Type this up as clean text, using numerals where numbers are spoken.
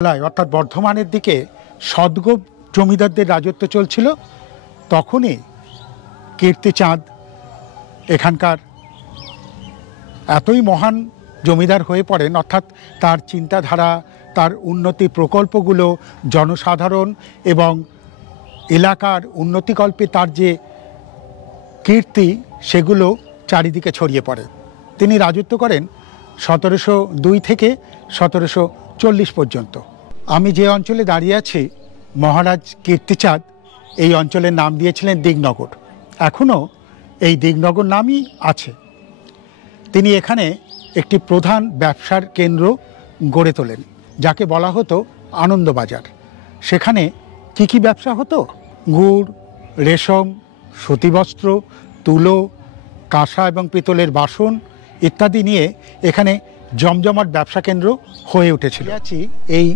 অর্থাৎ বর্ধমানের দিকে সদগোপ জমিদারদের রাজত্ব চলছিল। তখনই কীর্তিচাঁদ এখানকার এতই মহান জমিদার হয়ে পড়েন, অর্থাৎ তার চিন্তাধারা, তার উন্নতি প্রকল্পগুলো জনসাধারণ এবং এলাকার উন্নতিকল্পে তার যে কীর্তি সেগুলো চারিদিকে ছড়িয়ে পড়ে। তিনি রাজত্ব করেন 1702 থেকে 1740 পর্যন্ত। আমি যে অঞ্চলে দাঁড়িয়ে আছি, মহারাজ কীর্তিচাঁদ এই অঞ্চলের নাম দিয়েছিলেন দিগনগর। এখনও এই দিগনগর নামই আছে। তিনি এখানে একটি প্রধান ব্যবসার কেন্দ্র গড়ে তোলেন, যাকে বলা হতো আনন্দবাজার। সেখানে কি কি ব্যবসা হতো? গুড়, রেশম, সুতিবস্ত্র, তুলো, কাঁসা এবং পিতলের বাসন ইত্যাদি নিয়ে এখানে জমজমাট ব্যবসা কেন্দ্র হয়ে উঠেছিল। এই